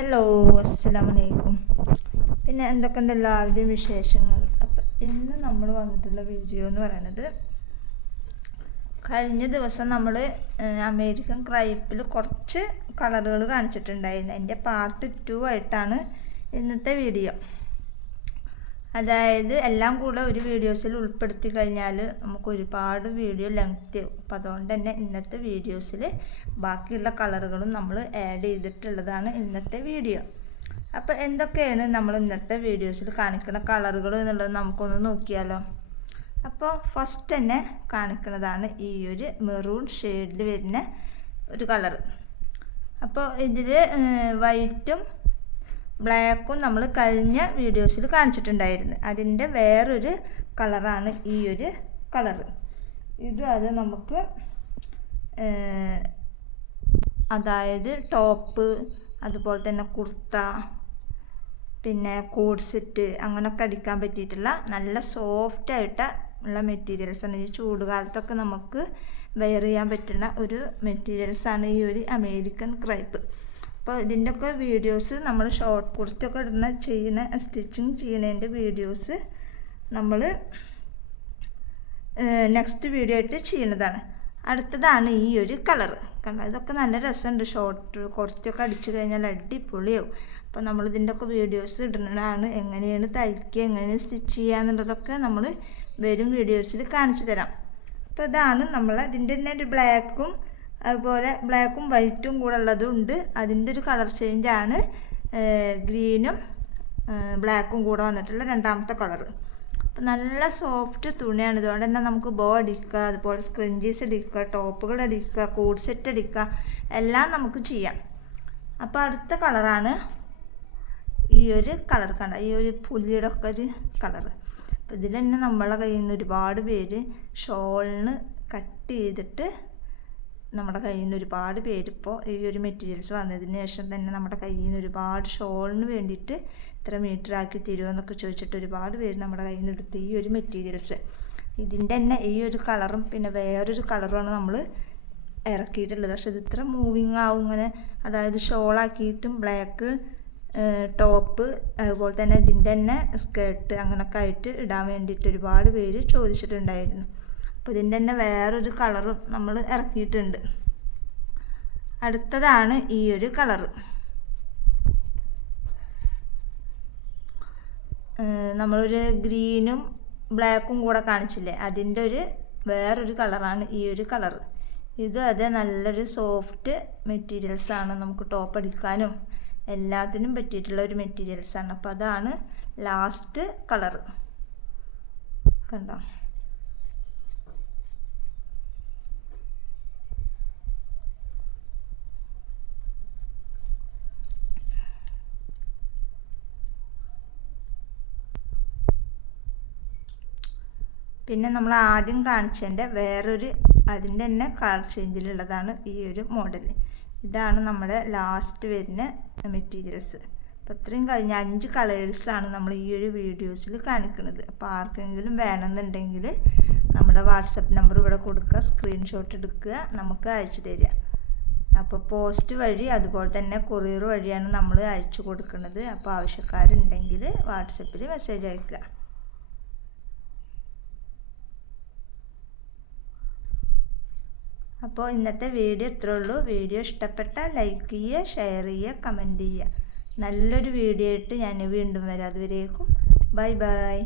Hello, അസ്സലാമു അലൈക്കും. പിന്നെ എന്തൊക്കെയുണ്ട് എല്ലാവരുടെയും വിശേഷങ്ങൾ? അപ്പം ഇന്ന് നമ്മൾ വന്നിട്ടുള്ള വീഡിയോ എന്ന് പറയുന്നത്, കഴിഞ്ഞ ദിവസം നമ്മൾ അമേരിക്കൻ ക്രൈപ്പിൽ കുറച്ച് കളറുകൾ കാണിച്ചിട്ടുണ്ടായിരുന്നു. അതിൻ്റെ പാർട്ട് 2 ആയിട്ടാണ് ഇന്നത്തെ വീഡിയോ. അതായത് എല്ലാം കൂടെ ഒരു വീഡിയോസിൽ ഉൾപ്പെടുത്തി കഴിഞ്ഞാൽ നമുക്ക് ഒരുപാട് വീഡിയോ ലെങ്ത് ആവും. അപ്പോൾ അതുകൊണ്ട് തന്നെ ഇന്നത്തെ വീഡിയോസിൽ ബാക്കിയുള്ള കളറുകളും നമ്മൾ ആഡ് ചെയ്തിട്ടുള്ളതാണ് ഇന്നത്തെ വീഡിയോ. അപ്പോൾ എന്തൊക്കെയാണ് നമ്മൾ ഇന്നത്തെ വീഡിയോസിൽ കാണിക്കുന്ന കളറുകൾ എന്നുള്ളത് നമുക്കൊന്ന് നോക്കിയാലോ. അപ്പോൾ ഫസ്റ്റ് തന്നെ കാണിക്കുന്നതാണ് ഈ ഒരു മെറൂൺ ഷെയ്ഡിൽ വരുന്ന ഒരു കളറ്. അപ്പോൾ ഇതിൽ വൈറ്റും ബ്ലാക്കും നമ്മൾ കഴിഞ്ഞ വീഡിയോസിൽ കാണിച്ചിട്ടുണ്ടായിരുന്നു. അതിൻ്റെ വേറൊരു കളറാണ് ഈ ഒരു കളറ്. അത് നമുക്ക് അതായത് ടോപ്പ്, അതുപോലെ തന്നെ കുർത്ത, പിന്നെ കോഡ് സെറ്റ് അങ്ങനെയൊക്കെ അടിക്കാൻ പറ്റിയിട്ടുള്ള നല്ല സോഫ്റ്റായിട്ട് ഉള്ള മെറ്റീരിയൽസാണ്. ഈ ചൂടുകാലത്തൊക്കെ നമുക്ക് വെയർ ചെയ്യാൻ പറ്റുന്ന ഒരു മെറ്റീരിയൽസാണ് ഈ ഒരു അമേരിക്കൻ ക്രൈപ്പ്. അപ്പോൾ ഇതിൻ്റെയൊക്കെ വീഡിയോസ് നമ്മൾ ഷോർട്ട് കുർത്തിയൊക്കെ ചെയ്യുന്ന സ്റ്റിച്ചിങ് ചെയ്യുന്നതിൻ്റെ വീഡിയോസ് നമ്മൾ നെക്സ്റ്റ് വീഡിയോ ആയിട്ട് ചെയ്യുന്നതാണ്. അടുത്തതാണ് ഈ ഒരു കളറ്. കണ്ട, ഇതൊക്കെ നല്ല രസമുണ്ട്. ഷോർട്ട് കുർത്തിയൊക്കെ അടിച്ചു കഴിഞ്ഞാൽ അടിപൊളിയാവും. അപ്പോൾ നമ്മളിതിൻ്റെയൊക്കെ വീഡിയോസ് ഇടുന്നതാണ്. എങ്ങനെയാണ് തയ്ക്കുക, എങ്ങനെയാണ് സ്റ്റിച്ച് ചെയ്യുക എന്നുള്ളതൊക്കെ നമ്മൾ വരും വീഡിയോസിൽ കാണിച്ചു തരാം. അപ്പോൾ ഇതാണ് നമ്മൾ ഇതിൻ്റെ തന്നെ ഒരു ബ്ലാക്കും, അതുപോലെ ബ്ലാക്കും വൈറ്റും കൂടെ ഉള്ളതുണ്ട്. അതിൻ്റെ ഒരു കളർ ചേഞ്ചാണ് ഗ്രീനും ബ്ലാക്കും കൂടെ വന്നിട്ടുള്ള രണ്ടാമത്തെ കളറ്. അപ്പം നല്ല സോഫ്റ്റ് തുണിയാണ്. ഇതുകൊണ്ട് തന്നെ നമുക്ക് ബോ അടിക്കുക, അതുപോലെ സ്ക്രഞ്ചീസ് അടിക്കുക, ടോപ്പുകൾ അടിക്കുക, കോഡ് സെറ്റ് അടിക്കുക, എല്ലാം നമുക്ക് ചെയ്യാം. അപ്പോൾ അടുത്ത കളറാണ് ഈ ഒരു കളർ. കണ്ട, ഈ ഒരു പുലിയുടെ ഒക്കെ ഒരു കളറ്. അപ്പോൾ ഇതിൽ തന്നെ നമ്മളെ കയ്യിൽ നിന്ന് ഒരുപാട് പേര് ഷോളിന് കട്ട് ചെയ്തിട്ട് നമ്മുടെ കയ്യിൽ നിന്ന് ഒരുപാട് പേരിപ്പോൾ ഈ ഒരു മെറ്റീരിയൽസ് വന്നതിന് ശേഷം തന്നെ നമ്മുടെ കയ്യിൽ നിന്ന് ഒരുപാട് ഷോളിന് വേണ്ടിയിട്ട് ഇത്ര മീറ്റർ ആക്കി തരുമോ എന്നൊക്കെ ചോദിച്ചിട്ട് ഒരുപാട് പേര് നമ്മുടെ കയ്യിൽ നിന്ന് എടുത്ത് ഈ ഒരു മെറ്റീരിയൽസ്. ഇതിൻ്റെ തന്നെ ഈ ഒരു കളറും പിന്നെ വേറൊരു കളറുമാണ് നമ്മൾ ഇറക്കിയിട്ടുള്ളത്. പക്ഷെ ഇത് ഇത്ര മൂവിങ് ആവും ഇങ്ങനെ, അതായത് ഷോളാക്കിയിട്ടും ബ്ലാക്ക് ടോപ്പ്, അതുപോലെ തന്നെ ഇതിൻ്റെ തന്നെ സ്കേർട്ട് അങ്ങനെയൊക്കെ ആയിട്ട് ഇടാൻ വേണ്ടിയിട്ട് ഒരുപാട് പേര് ചോദിച്ചിട്ടുണ്ടായിരുന്നു. അപ്പോൾ ഇതിൻ്റെ തന്നെ വേറൊരു കളറും നമ്മൾ ഇറക്കിയിട്ടുണ്ട്. അടുത്തതാണ് ഈ ഒരു കളറ്. നമ്മളൊരു ഗ്രീനും ബ്ലാക്കും കൂടെ കാണിച്ചില്ലേ, അതിൻ്റെ വേറൊരു കളറാണ് ഈ ഒരു കളറ്. അതേ നല്ലൊരു സോഫ്റ്റ് മെറ്റീരിയൽസാണ്. നമുക്ക് ടോപ്പ് അടിക്കാനും എല്ലാത്തിനും പറ്റിയിട്ടുള്ള ഒരു മെറ്റീരിയൽസാണ്. അപ്പോൾ അതാണ് ലാസ്റ്റ് കളറ്. കണ്ടോ, പിന്നെ നമ്മൾ ആദ്യം കാണിച്ചതിൻ്റെ വേറൊരു അതിൻ്റെ തന്നെ കളർ ചേഞ്ചിലുള്ളതാണ് ഈ ഒരു മോഡൽ. ഇതാണ് നമ്മുടെ ലാസ്റ്റ് വരുന്ന മെറ്റീരിയൽസ്. അപ്പോൾ ഇത്രയും കഴിഞ്ഞ 5 കളേഴ്സാണ് നമ്മൾ ഈ ഒരു വീഡിയോസിൽ കാണിക്കുന്നത്. അപ്പോൾ ആർക്കെങ്കിലും വേണമെന്നുണ്ടെങ്കിൽ നമ്മുടെ വാട്സപ്പ് നമ്പർ ഇവിടെ കൊടുക്കുക, സ്ക്രീൻഷോട്ട് എടുക്കുക, നമുക്ക് അയച്ചു തരിക. അപ്പോൾ പോസ്റ്റ് വഴി അതുപോലെ തന്നെ കൊറിയർ വഴിയാണ് നമ്മൾ അയച്ചു കൊടുക്കുന്നത്. അപ്പോൾ ആവശ്യക്കാരുണ്ടെങ്കിൽ വാട്സപ്പിൽ മെസ്സേജ് അയക്കുക. അപ്പോൾ ഇന്നത്തെ വീഡിയോ ഇത്രേ ഉള്ളൂ. വീഡിയോ ഇഷ്ടപ്പെട്ടാൽ ലൈക്ക് ചെയ്യുക, ഷെയർ ചെയ്യുക, കമൻറ്റ് ചെയ്യുക. നല്ലൊരു വീഡിയോ ആയിട്ട് ഞാൻ വീണ്ടും വരാം. അതുവരേക്കും ബൈ ബൈ.